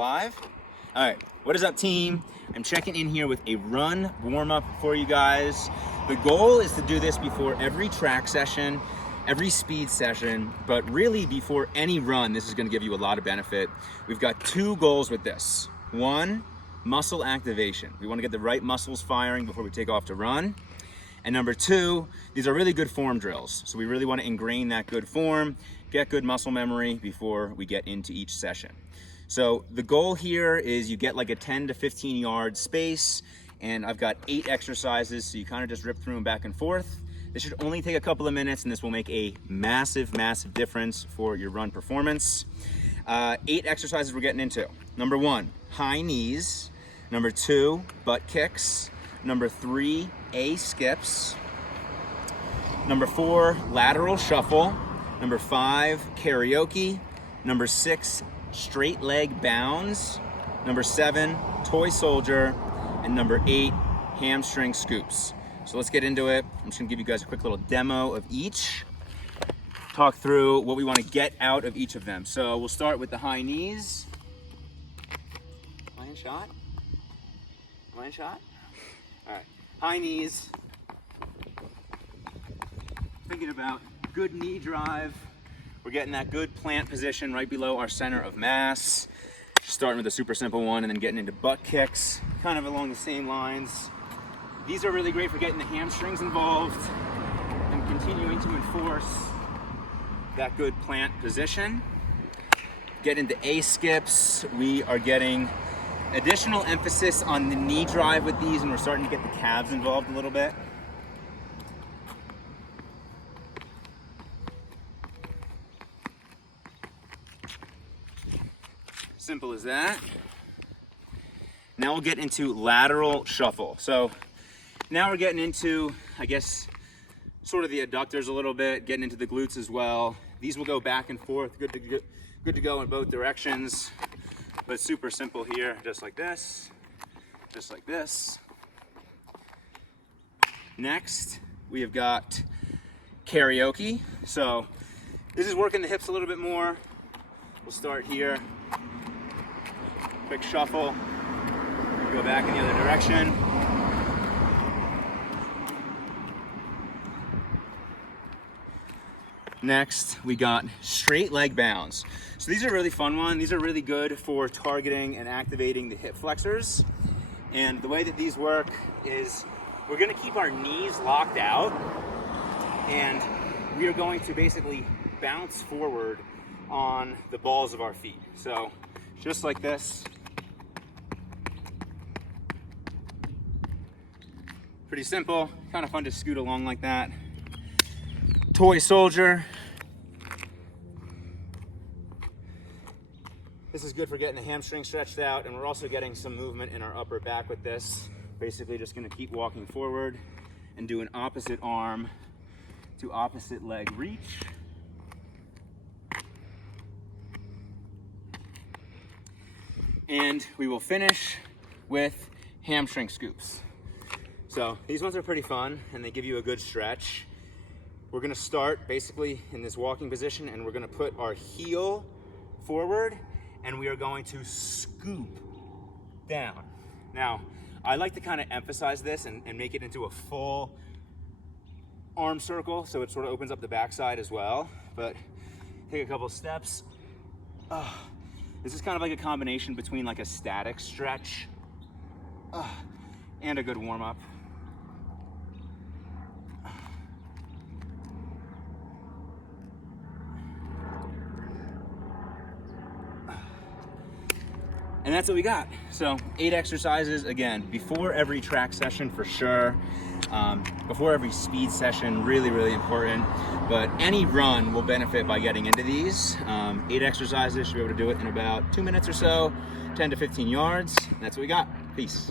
Live? All right, what is up, team? I'm checking in here with a run warm-up for you guys. The goal is to do this before every track session, every speed session, but really before any run. This is gonna give you a lot of benefit. We've got two goals with this. One, muscle activation. We wanna get the right muscles firing before we take off to run. And number two, these are really good form drills. So we really wanna ingrain that good form, get good muscle memory before we get into each session. So the goal here is you get like a 10 to 15 yard space, and I've got 8 exercises, so you kind of just rip through them back and forth. This should only take a couple of minutes, and this will make a massive, massive difference for your run performance. 8 exercises we're getting into. Number 1, high knees. Number 2, butt kicks. Number 3, A skips. Number 4, lateral shuffle. Number 5, karaoke. Number 6, straight leg bounds. Number 7, toy soldier. And number 8, hamstring scoops. So let's get into it. I'm just gonna give you guys a quick little demo of each. Talk through what we wanna get out of each of them. So we'll start with the high knees. Lion shot? Lion shot? All right, high knees. Thinking about good knee drive. We're getting that good plant position right below our center of mass. Starting with a super simple one and then getting into butt kicks, kind of along the same lines. These are really great for getting the hamstrings involved and continuing to enforce that good plant position. Get into A skips. We are getting additional emphasis on the knee drive with these, and we're starting to get the calves involved a little bit. Simple as that. Now we'll get into lateral shuffle. So now we're getting into, I guess, sort of the adductors a little bit, getting into the glutes as well. These will go back and forth, good to go in both directions, but super simple here, just like this, just like this. Next, we have got karaoke. So this is working the hips a little bit more. We'll start here. Quick shuffle, go back in the other direction. Next, we got straight leg bounds. So these are a really fun one. These are really good for targeting and activating the hip flexors. And the way that these work is we're gonna keep our knees locked out, and we are going to basically bounce forward on the balls of our feet. So just like this. Pretty simple, kind of fun to scoot along like that. Toy soldier. This is good for getting the hamstring stretched out, and we're also getting some movement in our upper back with this. Basically just gonna keep walking forward and do an opposite arm to opposite leg reach. And we will finish with hamstring scoops. So these ones are pretty fun and they give you a good stretch. We're gonna start basically in this walking position, and we're gonna put our heel forward and we are going to scoop down. Now, I like to kind of emphasize this and make it into a full arm circle, so it sort of opens up the backside as well. But take a couple steps. This is kind of like a combination between like a static stretch and a good warm up. And that's what we got. So 8 exercises, again, before every track session for sure. Before every speed session, really, really important. But any run will benefit by getting into these. 8 exercises, should be able to do it in about 2 minutes or so, 10 to 15 yards. That's what we got. Peace.